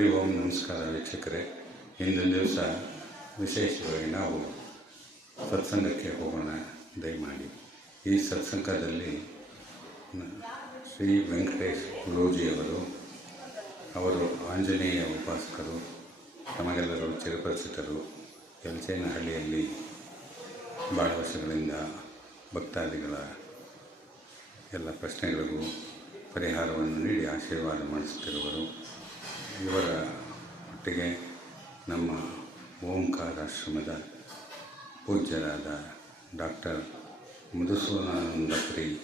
ಓಂ ನಮಸ್ಕಾರ ವೀಕ್ಷಕರೇ. ಇಂದಿನ ದಿವಸ ವಿಶೇಷವಾಗಿ ನಾವು ಸತ್ಸಂಗಕ್ಕೆ ಹೋಗೋಣ ದಯಮಾಡಿ. ಈ ಸತ್ಸಂಗದಲ್ಲಿ ಶ್ರೀ ವೆಂಕಟೇಶ್ ಗುರೂಜಿಯವರು ಅವರು ಆಂಜನೇಯ ಉಪಾಸಕರು, ತಮಗೆಲ್ಲರೂ ಚಿರಪರಿಚಿತರು. ಯಲಚೇನಹಳ್ಳಿಯಲ್ಲಿ ಭಾಳ ವರ್ಷಗಳಿಂದ ಭಕ್ತಾದಿಗಳ ಎಲ್ಲ ಪ್ರಶ್ನೆಗಳಿಗೂ ಪರಿಹಾರವನ್ನು ನೀಡಿ ಆಶೀರ್ವಾದ ಮಾಡಿಸುತ್ತಿರುವರು. ಇವರ ಒಟ್ಟಿಗೆ ನಮ್ಮ ಓಂಕಾರಾಶ್ರಮದ ಪೂಜ್ಯರಾದ ಡಾಕ್ಟರ್ ಮಧುಸೂದನಾನಂದಪುರಿ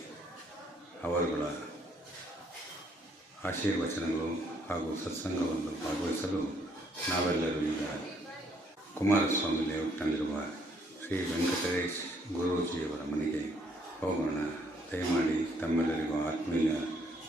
ಅವರುಗಳ ಆಶೀರ್ವಚನಗಳು ಹಾಗೂ ಸತ್ಸಂಗವನ್ನು ಭಾಗವಹಿಸಲು ನಾವೆಲ್ಲರೂ ಈಗ ಕುಮಾರಸ್ವಾಮಿ ಲೇಔಟ್ನಲ್ಲಿರುವ ಶ್ರೀ ವೆಂಕಟೇಶ್ ಗುರೂಜಿಯವರ ಮನೆಗೆ ಹೋಗೋಣ. ದಯಮಾಡಿ ತಮ್ಮೆಲ್ಲರಿಗೂ ಆತ್ಮೀಯ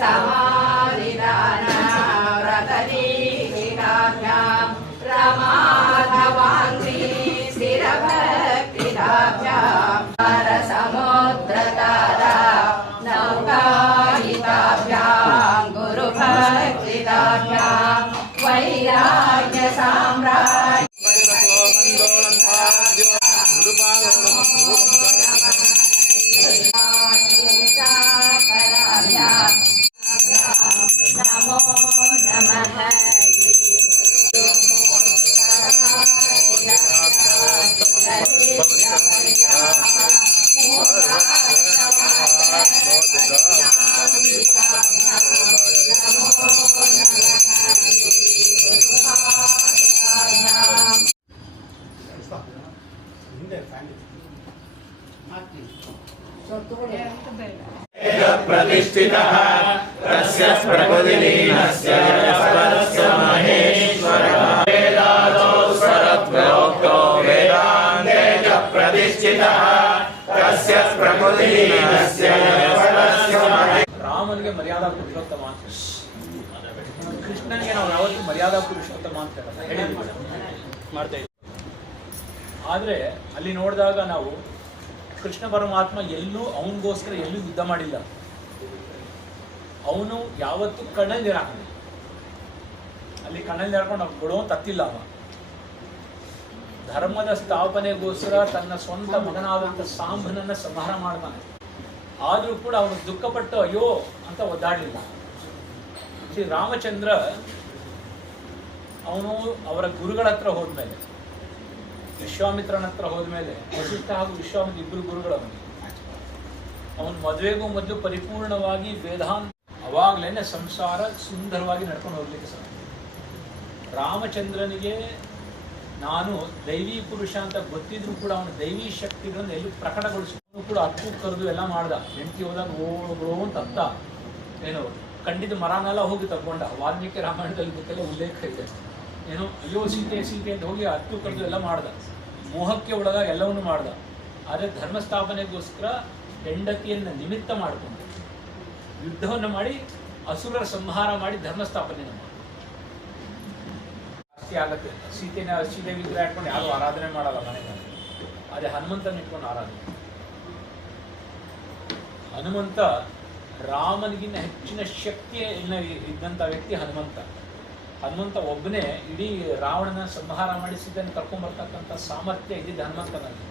समाधिदान व्रतदीक्षिताभ्या रमाधवाङ्गी स्थिरभक्तिदाभ्या परसमुद्रतारा नौकायिताभ्यां गुरुभक्तिदाभ्यां वैराग्यसाम्राज्य प्रतिष्ठितः तस्य प्रकृतिलीनस्य परस्य महेश्वरः वेदादौ स्वरत्वोक्तो वेदान्ते च प्रतिष्ठितः तस्य प्रकृतिलीनस्य परस्य महेश्वरः ರಾಮನಿಗೆ ಮರ್ಯಾದಾ ಪುರುಷೋತ್ತಮ ಅಂತ ಕೃಷ್ಣನಿಗೆ ನಾವು ಯಾವತ್ತೂ ಮರ್ಯಾದಾ ಪುರುಷೋತ್ತಮ ಅಂತ ಹೇಳಲ್ಲ ಹೇಳಿದ್ವಿ ಮಾಡ್ತಾ ಇದ್ವಿ ಆದ್ರೆ ಅಲ್ಲಿ ನೋಡಿದಾಗ ನಾವು ಕೃಷ್ಣ ಪರಮಾತ್ಮ ಎಲ್ಲೂ ಅವನಿಗೋಸ್ಕರ ಎಲ್ಲೂ ಯುದ್ಧ ಮಾಡಿಲ್ಲ ಅವನು ಯಾವತ್ತೂ ಕಣ್ಣಲ್ಲಿ ನೀರು ಅಲ್ಲಿ ಕಣ್ಣಲ್ಲಿ ನೀರ್ಕೊಂಡು ಅವ್ನು ಕೊಡೋ ತತ್ತಿಲ್ಲ ಅವ. ಧರ್ಮದ ಸ್ಥಾಪನೆಗೋಸ್ಕರ ತನ್ನ ಸ್ವಂತ ಮಗನಾದಂಥ ಸಾಂಬನನ್ನ ಸಂಹಾರ ಮಾಡ್ತಾನೆ. ಆದರೂ ಕೂಡ ಅವನು ದುಃಖಪಟ್ಟು, ಅಯ್ಯೋ! ಅಂತ ಒದ್ದಾಡಲಿಲ್ಲ. ಶ್ರೀ ರಾಮಚಂದ್ರ ಅವನು ಅವರ ಗುರುಗಳ ಹತ್ರ ಹೋದ್ಮೇಲೆ, ವಿಶ್ವಾಮಿತ್ರನ ಹತ್ರ ಹೋದ್ಮೇಲೆ, ವಸಿಷ್ಠ ಹಾಗೂ ವಿಶ್ವಾಮಿತ್ರ ಇಬ್ಬರು ಗುರುಗಳು ಅವನಿಗೆ ಅವನ ಮದುವೆಗೂ ಮೊದಲು ಪರಿಪೂರ್ಣವಾಗಿ ವೇದಾಂತ ಅವಾಗಲೇ ಸಂಸಾರ ಸುಂದರವಾಗಿ ನಡ್ಕೊಂಡು ಹೋಗ್ಲಿಕ್ಕೆ ಸಾಧ್ಯ. ರಾಮಚಂದ್ರನಿಗೆ ನಾನು ದೈವಿ ಪುರುಷ ಅಂತ ಗೊತ್ತಿದ್ರು ಕೂಡ ಅವನ ದೈವಿ ಶಕ್ತಿಗಳನ್ನು ಎಲ್ಲಿ ಪ್ರಕಟಗೊಳಿಸಿದ್ರು ಕೂಡ ಹತ್ತು ಕರೆದು ಎಲ್ಲ ಮಾಡ್ದ. ಹೆಂಡತಿ ಹೋದಾಗ ಓ ಅಂತ ಅತ್ತ ಏನು ಖಂಡಿತ ಮರನೆಲ್ಲ ಹೋಗಿ ತಗೊಂಡ. ವಾಲ್ಮೀಕಿ ರಾಮಾಯಣದಲ್ಲಿ ಗೊತ್ತೆಲ್ಲ ಉಲ್ಲೇಖ ಇದೆ. ಏನೋ, ಅಯ್ಯೋ, ಸೀತೆ ಸೀತೆ ಅಂತ ಹೋಗಿ ಹತ್ತು ಕರೆದು ಎಲ್ಲ ಮಾಡ್ದ. ಮೋಹಕ್ಕೆ ಒಳಗ ಎಲ್ಲವನ್ನು ಮಾಡ್ದ. ಆದರೆ ಧರ್ಮ ಸ್ಥಾಪನೆಗೋಸ್ಕರ ಹೆಂಡತಿಯನ್ನು ನಿಮಿತ್ತ ಮಾಡಿಕೊಂಡು ಯುದ್ಧವನ್ನು ಮಾಡಿ, ಅಸುರರ ಸಂಹಾರ ಮಾಡಿ ಧರ್ಮ ಸ್ಥಾಪನೆಯನ್ನು ಮಾಡಿ. ಜಾಸ್ತಿ ಆಗತ್ತೆ. ಸೀತೆನ ಸೀತೆ ವಿಗ್ರಹ ಇಟ್ಕೊಂಡು ಯಾರು ಆರಾಧನೆ ಮಾಡಲ್ಲ ಮನೆಗೆ. ಅದೇ ಹನುಮಂತನ ಇಟ್ಕೊಂಡು ಆರಾಧನೆ. ಹನುಮಂತ ರಾಮನಿಗಿನ್ನ ಹೆಚ್ಚಿನ ಶಕ್ತಿ ಇದ್ದಂಥ ವ್ಯಕ್ತಿ ಹನುಮಂತ. ಹನುಮಂತ ಒಬ್ಬನೇ ಇಡೀ ರಾವಣನ ಸಂಹಾರ ಮಾಡಿ ಕರ್ಕೊಂಡ್ಬರ್ತಕ್ಕಂಥ ಸಾಮರ್ಥ್ಯ ಇದ್ದಿದ್ದ ಹನುಮಂತನಲ್ಲಿ.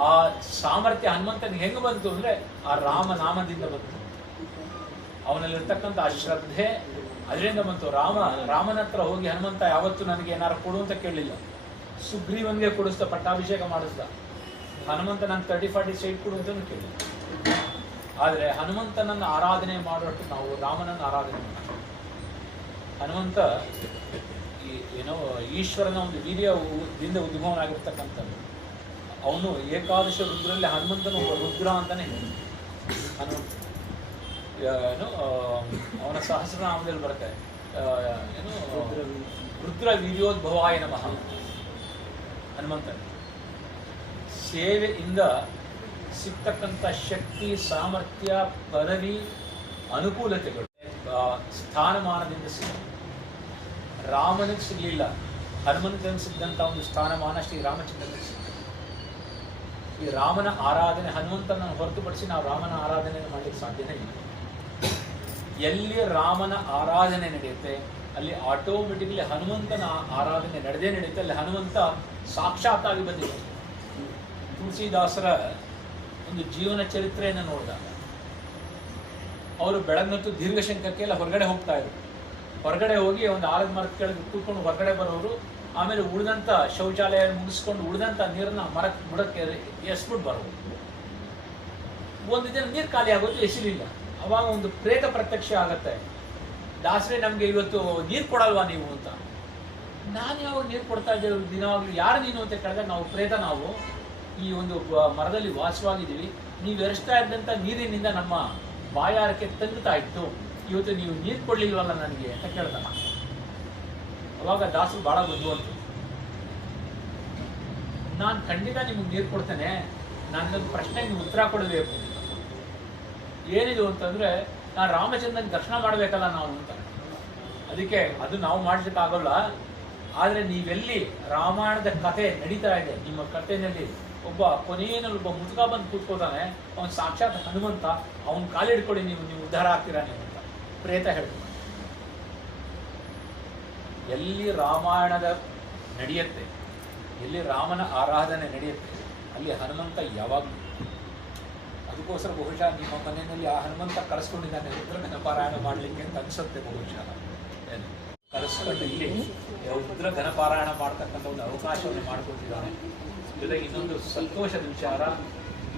ಆ ಸಾಮರ್ಥ್ಯ ಹನುಮಂತನಿಗೆ ಹೆಂಗೆ ಬಂತು ಅಂದ್ರೆ ಆ ರಾಮ ನಾಮದಿಂದ ಬಂತು. ಅವನಲ್ಲಿರ್ತಕ್ಕಂಥ ಆ ಶ್ರದ್ಧೆ ಅದರಿಂದ ಬಂತು. ರಾಮ, ರಾಮನ ಹತ್ರ ಹೋಗಿ ಹನುಮಂತ, ಯಾವತ್ತು ನನಗೆ ಏನಾರು ಕೊಡು ಅಂತ ಕೇಳಲಿಲ್ಲ. ಸುಗ್ರೀವನ್ಗೆ ಕೊಡಿಸ್ದ, ಪಟ್ಟಾಭಿಷೇಕ ಮಾಡಿಸ್ದ. ಹನುಮಂತ ನನ್ನ ತರ್ಟಿ ಫಾರ್ಟಿ ಸೈಟ್ ಕೊಡು ಅಂತಲೂ ಕೇಳಿಲ್ಲ. ಆದರೆ ಹನುಮಂತನನ್ನು ಆರಾಧನೆ ಮಾಡುವಷ್ಟು ನಾವು ರಾಮನನ್ನು ಆರಾಧನೆ ಮಾಡ್ತೀವಿ. ಹನುಮಂತ ಈ ಏನೋ ಈಶ್ವರನ ಒಂದು ವೀರ್ಯದಿಂದ ಉದ್ಭವನಾಗಿರ್ತಕ್ಕಂಥದ್ದು. ಅವನು ಏಕಾದಶ ರುದ್ರಲ್ಲಿ ಹನುಮಂತನು ರುದ್ರ ಅಂತಾನೆ ಹೇಳಿ ಹನುಮಂತ ಏನು ಅವನ ಸಹಸ್ರನಾಮದಲ್ಲಿ ಬರುತ್ತೆ. ಏನು ರುದ್ರ ವೀರ್ಯೋದ್ಭವಾಯ ನಮಃ. ಹನುಮಂತ ಸೇವೆಯಿಂದ ಸಿಗ್ತಕ್ಕಂಥ ಶಕ್ತಿ, ಸಾಮರ್ಥ್ಯ, ಪದವಿ, ಅನುಕೂಲತೆಗಳು ಸ್ಥಾನಮಾನದಿಂದ ಸಿಗ ರಾಮನಿಗೆ ಸಿಗಲಿಲ್ಲ. ಹನುಮಂತನಿಗೆ ಸಿದ್ದಂಥ ಒಂದು ಸ್ಥಾನಮಾನ ಶ್ರೀ ರಾಮಚಂದ್ರನಿಗೆ ಸಿಗ್ತದೆ. ಈ ರಾಮನ ಆರಾಧನೆ ಹನುಮಂತನನ್ನು ಹೊರತುಪಡಿಸಿ ನಾವು ರಾಮನ ಆರಾಧನೆಯನ್ನು ಮಾಡಲಿಕ್ಕೆ ಸಾಧ್ಯನೇ ಇಲ್ಲ. ಎಲ್ಲಿ ರಾಮನ ಆರಾಧನೆ ನಡೆಯುತ್ತೆ, ಅಲ್ಲಿ ಆಟೋಮೆಟಿಕ್ಲಿ ಹನುಮಂತನ ಆರಾಧನೆ ನಡೆದೇ ನಡೆಯುತ್ತೆ, ಅಲ್ಲಿ ಹನುಮಂತ ಸಾಕ್ಷಾತ್ ಆಗಿ ಬಂದಿದೆ ತುಳಸಿದಾಸರ ಒಂದು ಜೀವನ ಚರಿತ್ರೆಯನ್ನು ನೋಡಿದಾಗ, ಅವರು ಬೆಳಗ್ನತ್ತು ದೀರ್ಘಶಂಕಕ್ಕೆ ಎಲ್ಲ ಹೊರಗಡೆ ಹೋಗ್ತಾ ಇದ್ರು. ಹೊರಗಡೆ ಹೋಗಿ ಒಂದು ಆಲದ ಮರದ ಕೆಳಗೆ ಕೂತ್ಕೊಂಡು ಹೊರಗಡೆ ಬರೋರು, ಆಮೇಲೆ ಉಳಿದಂಥ ಶೌಚಾಲಯ ಮುಗಿಸ್ಕೊಂಡು ಉಳಿದಂಥ ನೀರನ್ನ ಮರಕ್ಕೆ ಬುಡಕ್ಕೆ ಎಸ್ಬಿಟ್ಟು ಬರೋದು ಒಂದು ದಿನ ನೀರು ಖಾಲಿ ಆಗೋದು ಎಸಿಲಿಲ್ಲ. ಅವಾಗ ಒಂದು ಪ್ರೇತ ಪ್ರತ್ಯಕ್ಷ ಆಗತ್ತೆ. ದಾಸರೇ, ನಮಗೆ ಇವತ್ತು ನೀರು ಕೊಡಲ್ವಾ ನೀವು ಅಂತ. ನಾನು ಯಾವಾಗ ನೀರು ಕೊಡ್ತಾ ಇದ್ದೇವೆ ದಿನವಾಗ್ಲೂ ಯಾರು ನೀನು ಅಂತ ಕೇಳಿದಾಗ ನಾವು ಪ್ರೇತ ನಾವು. ಈ ಒಂದು ಮರದಲ್ಲಿ ವಾಸವಾಗಿದ್ದೀವಿ. ನೀವು ಎರಚ್ತಾ ಇದ್ದಂಥ ನೀರಿನಿಂದ ನಮ್ಮ ಬಾಯಾರಕ್ಕೆ ತಂಗುತ್ತಾ ಇತ್ತು. ಇವತ್ತು ನೀವು ನೀರು ಕೊಡಲಿಲ್ವಲ್ಲ ನನಗೆ ಅಂತ ಕೇಳ್ದ ಅವಾಗ ದಾಸರು ಬಹಳ ಬುದ್ಧಿವಂತರು. ನಾನು ಖಂಡಿತ ನಿಮ್ಗೆ ನೀರು ಕೊಡ್ತೇನೆ. ನನ್ನ ಪ್ರಶ್ನೆಗೆ ಉತ್ತರ ಕೊಡಬೇಕು. ಏನಿದು ಅಂತಂದರೆ, ನಾನು ರಾಮಚಂದ್ರನ ದರ್ಶನ ಮಾಡಬೇಕಲ್ಲ ನಾವು ಅಂತ. ಅದಕ್ಕೆ ಅದು ನಾವು ಮಾಡಿಸೋಕ್ಕಾಗಲ್ಲ ಆದರೆ ನೀವೆಲ್ಲಿ ರಾಮಾಯಣದ ಕಥೆ ನಡೀತಾ ಇದೆ, ನಿಮ್ಮ ಕಥೆಯಲ್ಲಿ ಒಬ್ಬ ಕೊನೆಯಲ್ಲಿ ಒಬ್ಬ ಮುದುಕ ಬಂದು ಕೂತ್ಕೋತಾನೆ, ಅವನು ಸಾಕ್ಷಾತ್ ಹನುಮಂತ, ಅವನ ಕಾಲಿಡ್ಕೊಳ್ಳಿ ನೀವು ನೀವು ಉದ್ಧಾರ ಆಗ್ತೀರಾ ಅಂತ. ಪ್ರೇತ ಹೇಳ್ತಾನೆ. ಎಲ್ಲಿ ರಾಮಾಯಣದ ನಡೆಯುತ್ತೆ, ಎಲ್ಲಿ ರಾಮನ ಆರಾಧನೆ ನಡೆಯುತ್ತೆ, ಅಲ್ಲಿ ಹನುಮಂತ ಯಾವಾಗಲೂ ಅದಕ್ಕೋಸ್ಕರ ಬಹುಶಃ ನಿಮ್ಮ ಮನೆಯಲ್ಲಿ ಆ ಹನುಮಂತ ಕರೆಸ್ಕೊಂಡಿದ್ದಾನೆ ರುದ್ರನ ಪಾರಾಯಣ ಮಾಡಲಿಕ್ಕೆ ಅಂತ ಅನಿಸುತ್ತೆ ಬಹುಶಃ. ಏನು? ಕರೆಸ್ಕೊಂಡು ಇಲ್ಲಿ ರುದ್ರ ಘನಪಾರಾಯಣ ಮಾಡ್ತಕ್ಕಂಥ ಒಂದು ಅವಕಾಶವನ್ನು ಮಾಡಿಕೊಟ್ಟಿದ್ದಾನೆ. ಜೊತೆಗೆ ಇನ್ನೊಂದು ಸಂತೋಷದ ವಿಚಾರ,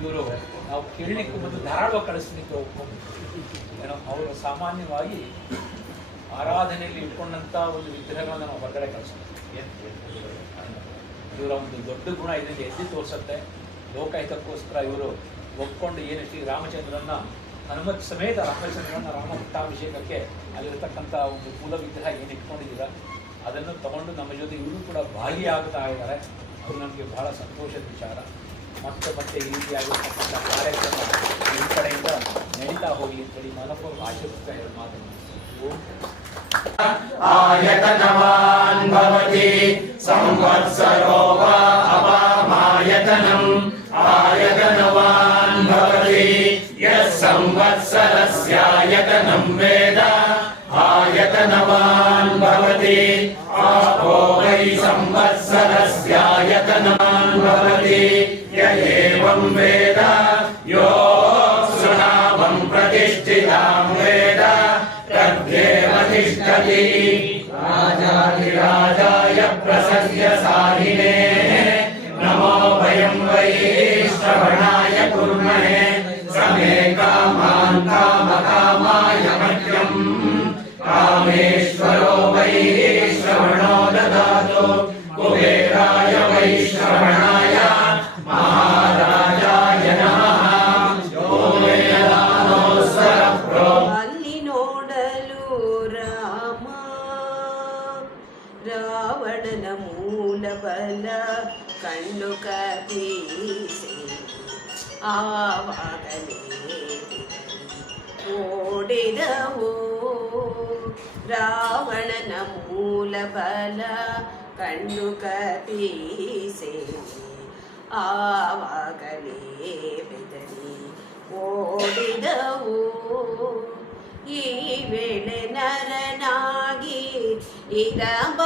ಇವರು ನಾವು ಕೇಳಲಿಕ್ಕೆ ಒಂದು ಧಾರಾಳವಾಗಿ ಕಳಿಸ್ಲಿಕ್ಕೆ ಒಪ್ಕೊಂಡು ಏನೋ ಅವರು ಸಾಮಾನ್ಯವಾಗಿ ಆರಾಧನೆಯಲ್ಲಿ ಇಟ್ಕೊಂಡಂಥ ಒಂದು ವಿಗ್ರಹಗಳನ್ನು ನಾವು ಹೊರಗಡೆ ಕಳಿಸ್ತೀವಿ. ಇವರ ಒಂದು ದೊಡ್ಡ ಗುಣ ಇದರಿಂದ ಎದ್ದು ತೋರಿಸುತ್ತೆ? ಲೋಕಹಿತಕ್ಕೋಸ್ಕರ ಇವರು ಒಪ್ಕೊಂಡು ಏನು ಶ್ರೀ ರಾಮಚಂದ್ರನ ಹನುಮತ್ ಸಮೇತ ರಾಮಚಂದ್ರನ ರಾಮ ಪಟ್ಟಾಭಿಷೇಕಕ್ಕೆ ಅಲ್ಲಿರತಕ್ಕಂಥ ಒಂದು ಮೂಲ ವಿಗ್ರಹ ಏನು ಇಟ್ಕೊಂಡಿದ್ದೀರ ಅದನ್ನು ತಗೊಂಡು ನಮ್ಮ ಜೊತೆ ಇವರು ಕೂಡ ಭಾಗಿಯಾಗ್ತಾ ಇದ್ದಾರೆ ಅದು ನಮಗೆ ಬಹಳ ಸಂತೋಷದ ವಿಚಾರ ಮತ್ತೆ ಮತ್ತೆ ಈ ರೀತಿಯಾಗಿರ್ತಕ್ಕಂಥ ಕಾರ್ಯಕ್ರಮ ನಿಮ್ಮ ಕಡೆಯಿಂದ ನಡೀತಾ ಹೋಗಲಿ ಅಂತೇಳಿ ಮನಪೂರ್ವಕ ಆಶೀರ್ವದಿಸ್ತಾ ಹೇಳಿ ಮಾತನ್ನು ಓಂ आयतनवान् भवति संवत्सरो वा अपामायतनम् आयतनवान् भवति यः संवत्सरस्यायतनं वेद आयतनवान् भवति आपो वै संवत्सरस्यायतनान् भवति य एवं वेद यो सुनामं प्रतिष्ठितां वेद तद्देव तिष्ठति राजाधिराजाय प्रसह्य साहिने नमो वयं वै श्रवणाय कुर्महे समे कामान् कामकामाय मह्यम् कामेश्वरो ರಾವಣನ ಮೂಲ ಬಲ ಕಣ್ಣು ಕಪೀಸೆ. ಆವಾಗಲೇ ಬೆದರಿ ಓಡಿದವು. ಈ ವೇಳೆ ನರನಾಗಿ ಇರಬ